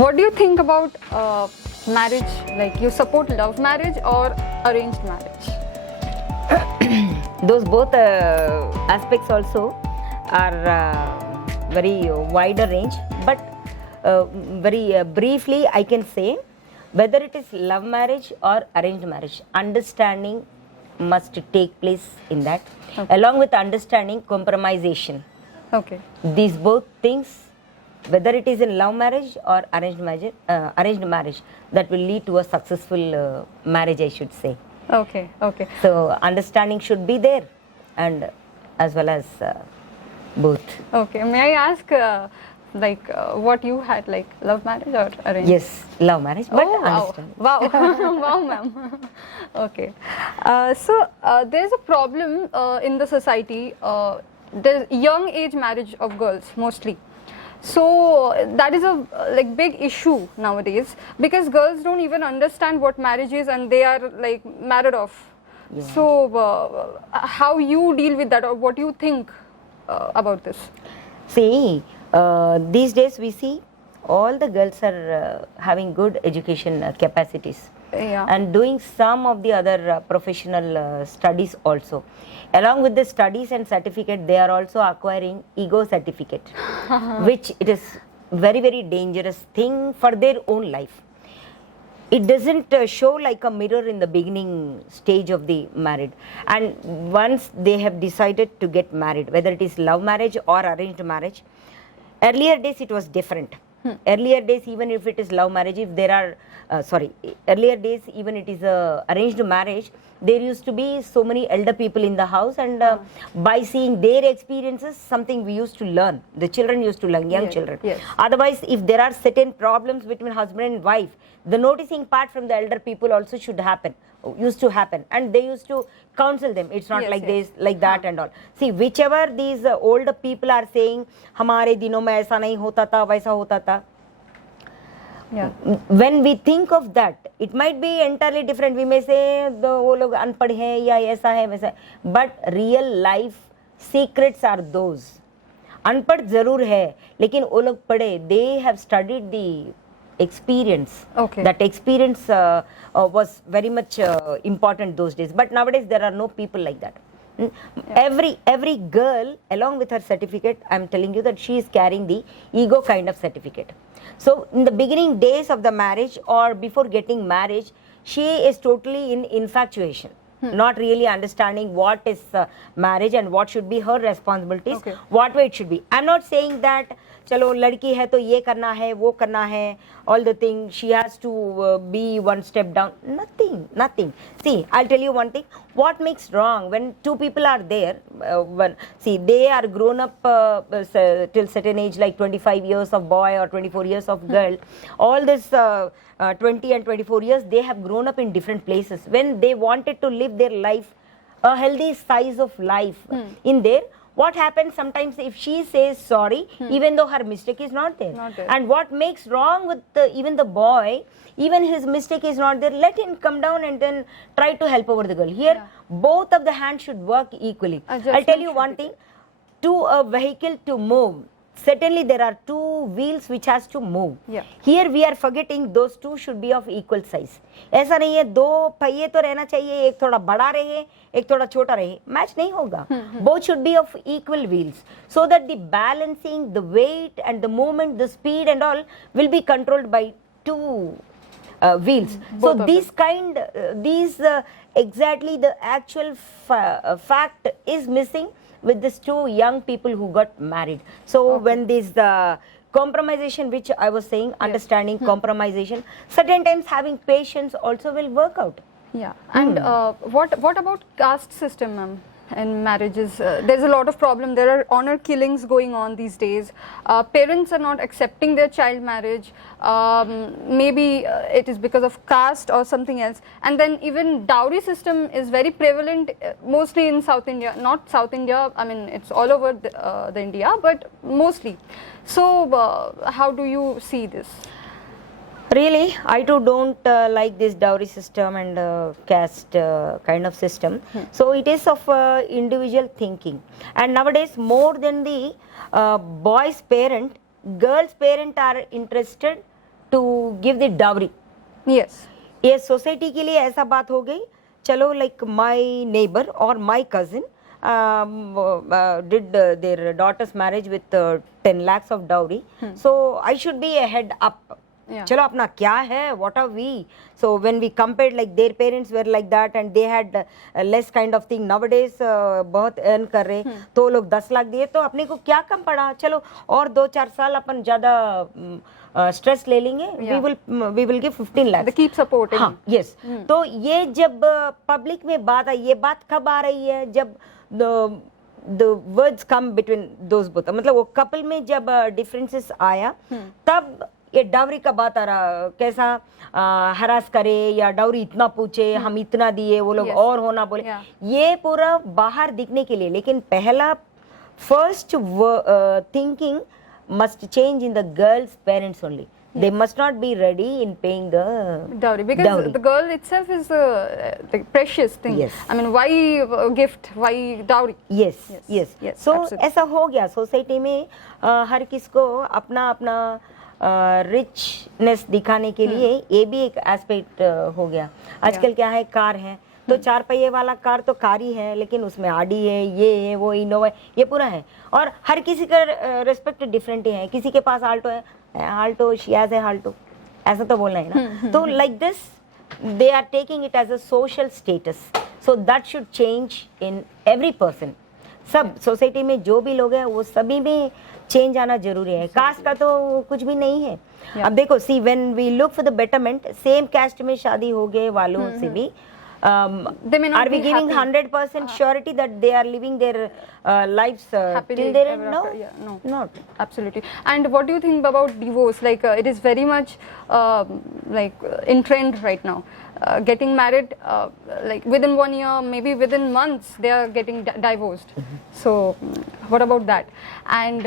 What do you think about marriage? Like, you support love marriage or arranged marriage? Those both aspects also are very wider range, but very briefly I can say whether it is love marriage or arranged marriage, understanding must take place in that. Okay. Along with understanding, compromisation. Okay. These both things, whether it is in love marriage or arranged marriage, that will lead to a successful marriage, I should say. Okay. Okay. So understanding should be there, and as well as both. Okay. May I ask, what you had, like love marriage or arranged? Yes, love marriage, but Oh, wow. understanding. Wow. Wow, ma'am. Okay. There's a problem in the society. There's young age marriage of girls mostly. So that is a big issue nowadays, because girls don't even understand what marriage is and they are like married off. Yeah. So how you deal with that, or what do you think about this? See, these days we see all the girls are having good education capacities. Yeah. And doing some of the other professional studies also. Along with the studies and certificate, they are also acquiring ego certificate, which it is very, very dangerous thing for their own life. It doesn't show like a mirror in the beginning stage of the married, and once they have decided to get married, whether it is love marriage or arranged marriage, earlier days it was different. Earlier days, even if it is love marriage, if there are earlier days, even it is a arranged marriage, there used to be so many elder people in the house, and by seeing their experiences, something we used to learn. The children used to learn, young Yes, children. yes. Otherwise, if there are certain problems between husband and wife, the noticing part from the elder people also used to happen, and they used to counsel them. It's not Yes, like yes. this, like that and all. See, whichever these older people are saying, हमारे दिनों में ऐसा नहीं होता था, वैसा होता था. Yeah. When we think of that, it might be entirely different. We may say वो लोग अनपढ़ हैं या ऐसा है वैसा, but real life secrets are those. अनपढ़ जरूर है, लेकिन वो लोग पढ़े. They have studied the experience. Okay. That experience was very much important those days. But nowadays there are no people like that. Every girl, along with her certificate, I'm telling you that she is carrying the ego kind of certificate. So in the beginning days of the marriage or before getting marriage, she is totally in infatuation, not really understanding what is marriage and what should be her responsibilities, Okay. what way it should be. I'm not saying that चलो लड़की है तो ये करना है वो करना है, all the things she has to be one step down. Nothing. See, I'll tell you one thing. What makes wrong when two people are there, they are grown up till certain age, like 25 years of boy or 24 years of girl. All this 20 and 24 years, they have grown up in different places. When they wanted to live their life, a healthy size of life in there, what happens sometimes if she says sorry, even though her mistake is not there. Not there. And what makes wrong with even the boy, even his mistake is not there, let him come down and then try to help over the girl. Here, both of the hands should work equally. I'll tell you one thing. To a vehicle to move, certainly there are two wheels which has to move. Yeah. Here we are forgetting those two should be of equal size. ऐसा नहीं है दो पहिए तो रहना चाहिए, एक थोड़ा बड़ा रहे, एक थोड़ा छोटा रहे. Match नहीं होगा. Both should be of equal wheels, so that the balancing, the weight and the movement, the speed and all will be controlled by two wheels. Both So of these exactly the actual fact is missing with these two young people who got married. So when this compromisation, which I was saying, understanding compromisation, certain times having patience also will work out. Yeah. And what about caste system, ma'am? In marriages, there's a lot of problem. There are honor killings going on these days. Parents are not accepting their child marriage. Maybe it is because of caste or something else. And then even dowry system is very prevalent, mostly in South India. Not South India, I mean it's all over the India, but mostly. So how do you see this? Really, I too don't like this dowry system and caste kind of system. So it is of individual thinking. And nowadays, more than the boy's parent, girl's parent are interested to give the dowry. Yes. ये society के लिए ऐसा बात हो गई, चलो like my neighbor or my cousin did their daughter's marriage with 10 lakhs of dowry, so I should be a head up. Yeah. चलो अपना क्या है, what are we? So when we compared, like their parents were like that and they had less kind of thing. Nowadays बहुत earn कर रहे, तो लोग 10 लाख दिए, तो अपने को क्या कम पड़ा, चलो और 2-4 साल अपन ज़्यादा स्ट्रेस ले लेंगे, we will give 15 lakhs. They keep supporting. हाँ, yes. तो ये जब पब्लिक में बात आई, ये बात कब आ रही है, जब the words come between those both, मतलब वो कपल में जब differences आया, तब ये डावरी का बात आ रहा, कैसा हरास करे या डावरी इतना पूछे, हम इतना दिए, वो लोग और होना बोले, ये पूरा बाहर दिखने के लिए. लेकिन पहला first thinking must change in the girl's parents only. They must not be ready in paying the dowry, because the girl itself is the precious thing. Yes. I mean, why gift, why dowry? Yes, yes. So absolutely. ऐसा हो गया society में, हर किसको अपना अपना richness दिखाने के लिए ये भी एक एस्पेक्ट हो गया. आजकल क्या है, कार है तो 4 पहिए वाला कार तो कार ही है, लेकिन उसमें आडी है, ये है, वो इनोवा है, ये पूरा है, और हर किसी का रेस्पेक्ट डिफरेंट ही है. किसी के पास आल्टो है, Alto she has a Alto, ऐसा तो बोलना है ना. तो like this they are taking it as a social status. So that should change in every person. सब सोसाइटी में जो भी लोग हैं वो सभी में चेंज आना जरूरी है. कास्ट का तो कुछ भी नहीं है. अब देखो, see when we look for the betterment, same caste में शादी हो गए वालों से भी, they may not are we be giving happy. 100% surety that they are living their lives Happily till their end? ever No, after. Yeah, no, not. Absolutely. And what do you think about divorce? Like it is very much in trend right now. Getting married, like within 1 year, maybe within months, they are getting divorced. So, what about that? And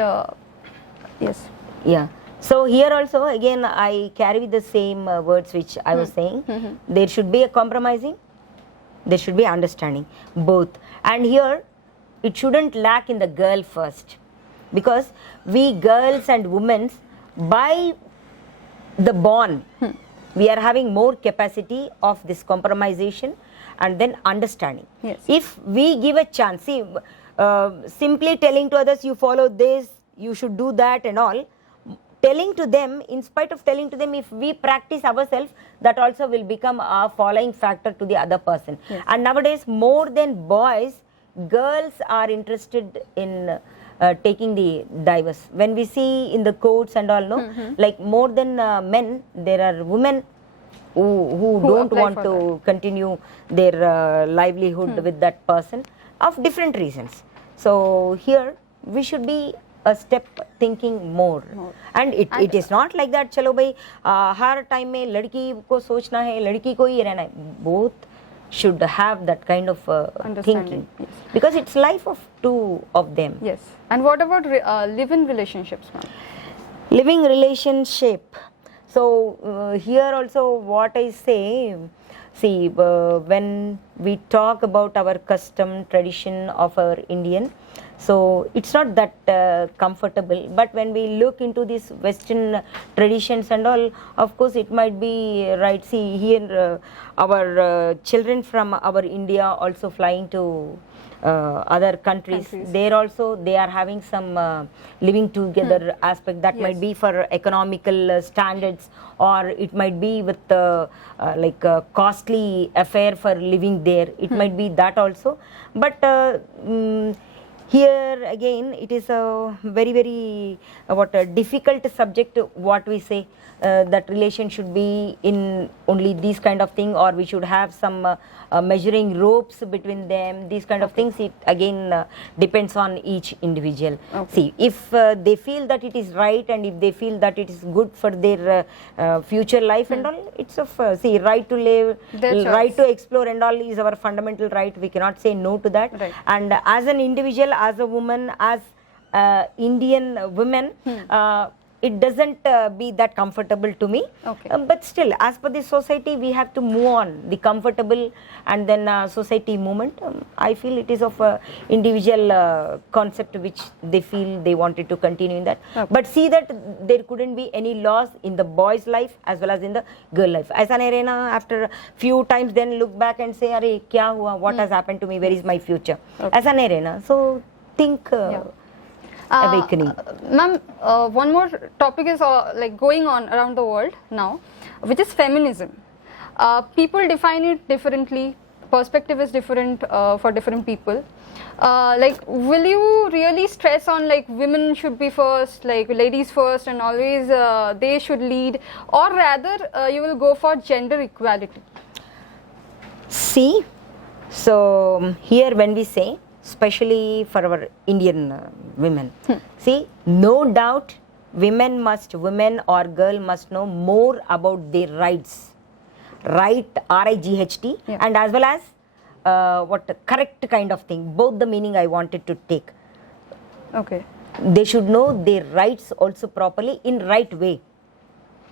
yes. Yeah. So here also again I carry the same words which I was saying. There should be a compromising, there should be understanding, both. And here it shouldn't lack in the girl first, because we girls and women, by the born, we are having more capacity of this compromisation and then understanding. Yes. If we give a chance, see, simply telling to others, you follow this, you should do that and all, telling to them, in spite of telling to them, if we practice ourselves, that also will become a following factor to the other person. Yes. And nowadays, more than boys, girls are interested in taking the divorce. When we see in the courts and all, no, like more than men, there are women who don't want to continue their livelihood with that person of different reasons. So here we should be a step thinking more. And it is not like that, चलो भाई हर time में लड़की को सोचना है, लड़की को ही रहना है. Both should have that kind of thinking, yes. because it's life of two of them. Yes. And what about live-in relationships, ma'am? Living relationship. So here also what I say, see, when we talk about our custom, tradition of our Indian, so it's not that comfortable. But when we look into these Western traditions and all, of course it might be right. See, here our children from our India also flying to other countries. There also they are having some living together aspect that might be for economical standards, or it might be with like a costly affair for living there. It might be that also. But here again it is a very difficult subject. What we say, that relation should be in only these kind of thing, or we should have some measuring ropes between them, these kind of things. It again depends on each individual. See, if they feel that it is right, and if they feel that it is good for their future life and all, it's of see, right to live, right to explore and all is our fundamental right. We cannot say no to that. Right. And as an individual, as a woman, as Indian women, it doesn't be that comfortable to me. Okay. But still, as per the society, we have to move on. The comfortable and then society movement, I feel it is of a individual concept which they feel they wanted to continue in that. Okay. But see that there couldn't be any loss in the boy's life as well as in the girl life. As an arena, after few times, then look back and say, "Arey, kya hua? What has happened to me? Where is my future?" Okay. As an arena, so think. Awakening. Ma'am, one more topic is like going on around the world now, which is feminism. People define it differently. Perspective is different for different people. Like, will you really stress on like women should be first, like ladies first, and always they should lead, or rather you will go for gender equality? See, so here when we say, especially for our Indian women, see, no doubt women or girl must know more about their rights, right, R-I-G-H-T, Yeah. and as well as what correct kind of thing, both the meaning I wanted to take. Okay. They should know their rights also properly in right way.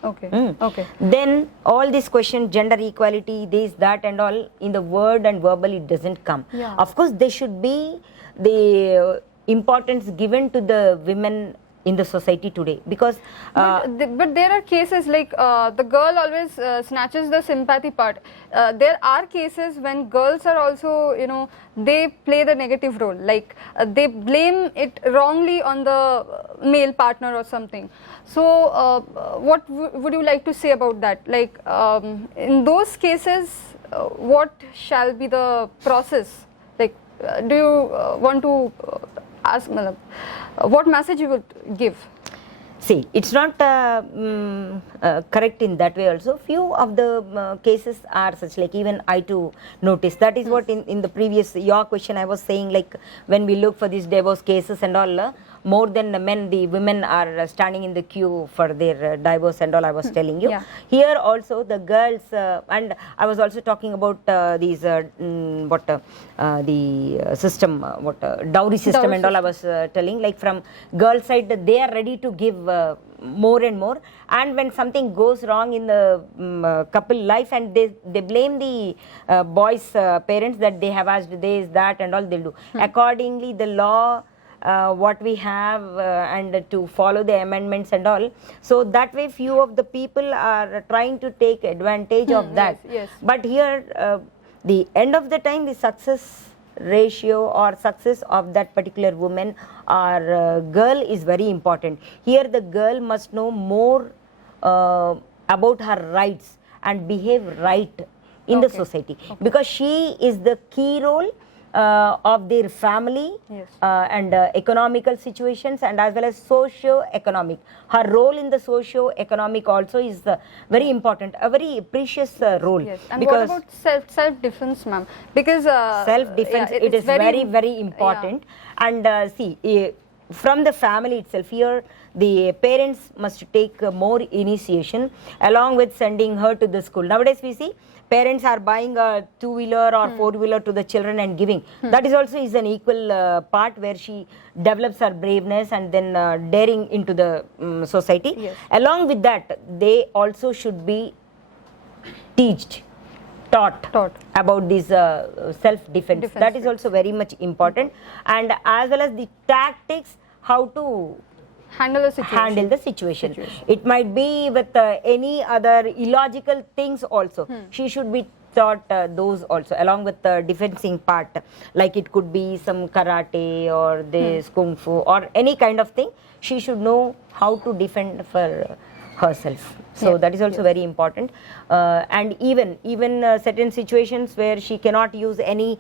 Okay. Okay. Then all this question, gender equality, this, that and all, in the word and verbal it doesn't come. Yeah. Of course there should be the importance given to the women in the society today, because But there are cases like the girl always snatches the sympathy part. There are cases when girls are also, you know, they play the negative role, like they blame it wrongly on the male partner or something. So what would you like to say about that? Like in those cases, what shall be the process? Like do you want to ask what message you would give? See, it's not correct in that way also. Few of the cases are such, like even I too noticed. That is what in the previous, your question I was saying, like when we look for these divorce cases and all, more than the men, the women are standing in the queue for their divorce and all, I was telling you. Yeah. Here also the girls, and I was also talking about these, the system, dowry system and all, I was telling, like from girl side, they are ready to give more and more, and when something goes wrong in the couple life, and they blame the boys parents that they have asked this, that and all, they'll do accordingly the law what we have and to follow the amendments and all. So that way few of the people are trying to take advantage of that. Yes. But here the end of the time, the success ratio or success of that particular woman or girl is very important. Here the girl must know more about her rights and behave right in the society, because she is the key role of their family. Yes. And economical situations, and as well as socio-economic. Her role in the socio-economic also is very important, a very precious role. Yes. And because what about self-defense, ma'am? Because self-defense, it is very, very important. And see, from the family itself, here the parents must take more initiation, along with sending her to the school. Nowadays we see parents are buying a two-wheeler or four-wheeler to the children and giving. That is also is an equal part where she develops her braveness and then daring into the society. Yes. Along with that, they also should be taught about this self-defense. That is also very much important, and as well as the tactics how to handle the situation. It might be with any other illogical things also. She should be taught those also, along with the defending part, like it could be some karate or this kung fu or any kind of thing. She should know how to defend for herself. So that is also very important. And even certain situations where she cannot use any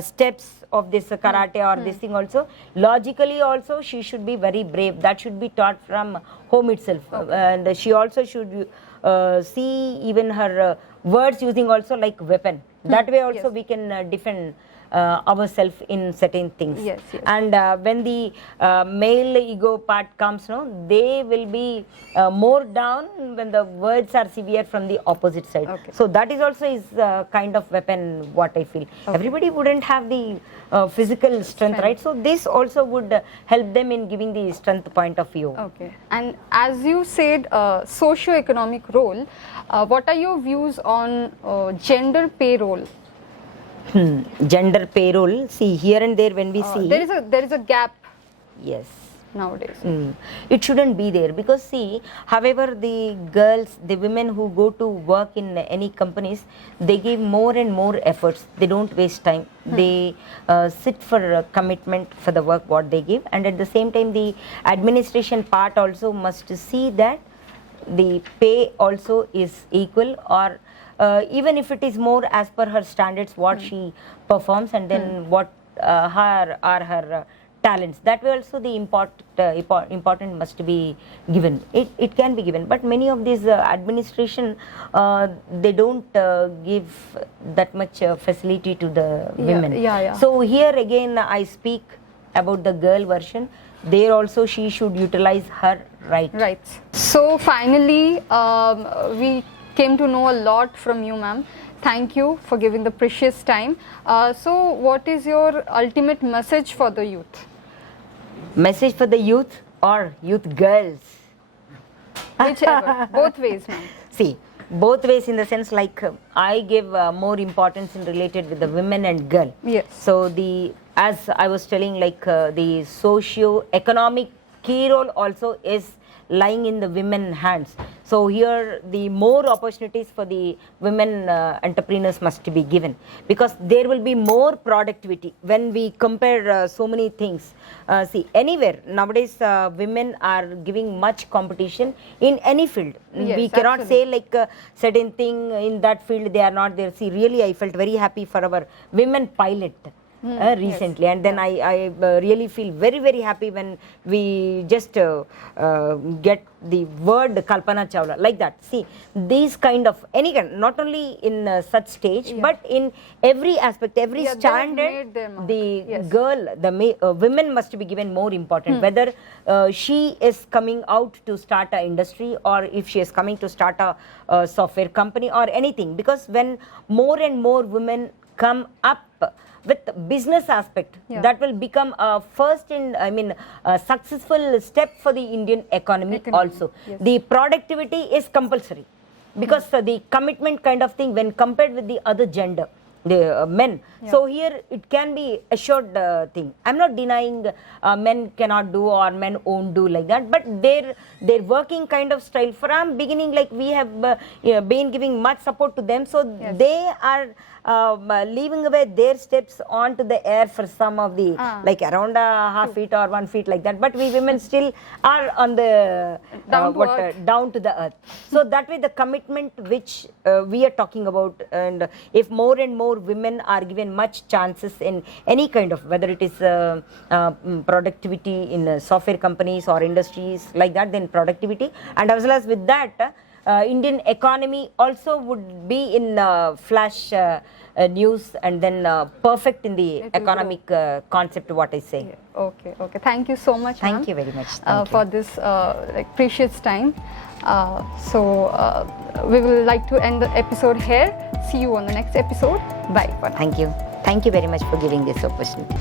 steps of this karate or this thing also, logically also she should be very brave. That should be taught from home itself. And she also should see even her words using also like weapon. That way also we can defend ourselves in certain things. Yes, yes. And when the male ego part comes, no, they will be more down when the words are severe from the opposite side. Okay. So that is also is kind of weapon what I feel. Everybody wouldn't have the physical strength, right? So this also would help them in giving the strength point of view. Okay. And as you said, socio-economic role, what are your views on gender pay role? Gender payroll, see here and there when we see, there is a gap yes, nowadays. it shouldn't be there, because see, however the girls, the women who go to work in any companies, they give more and more efforts. They don't waste time. They sit for commitment for the work what they give, and at the same time the administration part also must see that the pay also is equal, or even if it is more as per her standards what she performs, and then what her talents, that way also the important must be given. It can be given, but many of these administration they don't give that much facility to the women. So here again I speak about the girl version. There also she should utilize her rights. So finally, we came to know a lot from you, ma'am. Thank you for giving the precious time. So what is your ultimate message for the youth? Message for the youth or youth girls? Whichever, both ways, ma'am. See, both ways in the sense like I give more importance in related with the women and girl. Yes. So as I was telling, like the socio-economic key role also is lying in the women hands. So here the more opportunities for the women entrepreneurs must be given, because there will be more productivity when we compare so many things. See, anywhere nowadays women are giving much competition in any field. Yes, we cannot absolutely. say like certain thing in that field they are not there. See, really I felt very happy for our women pilot recently, and then I really feel very, very happy when we just get the word Kalpana Chawla like that. See, these kind of any kind, not only in such stage, but in every aspect, every standard, the girl, the women must be given more important. Whether she is coming out to start a industry, or if she is coming to start a software company or anything, because when more and more women come up with business aspect, that will become a first successful step for the Indian economy also. The productivity is compulsory, because the commitment kind of thing when compared with the other gender, the men. So here it can be assured thing. I'm not denying men cannot do or men won't do like that, but their working kind of style from beginning, like we have been giving much support to them, so they are leaving away their steps onto the air for some of the like around a half feet or 1 feet like that, but we women still are on the down to the earth. So that way the commitment which we are talking about, and if more and more women are given much chances in any kind of, whether it is productivity in software companies or industries like that, then productivity, and as well as with that Indian economy also would be in flash news, and then perfect in the economic concept, what I say. Okay. Thank you so much, Thank you very much. for this precious time. So we will like to end the episode here. See you on the next episode. Bye. Thank you. Thank you very much for giving this opportunity.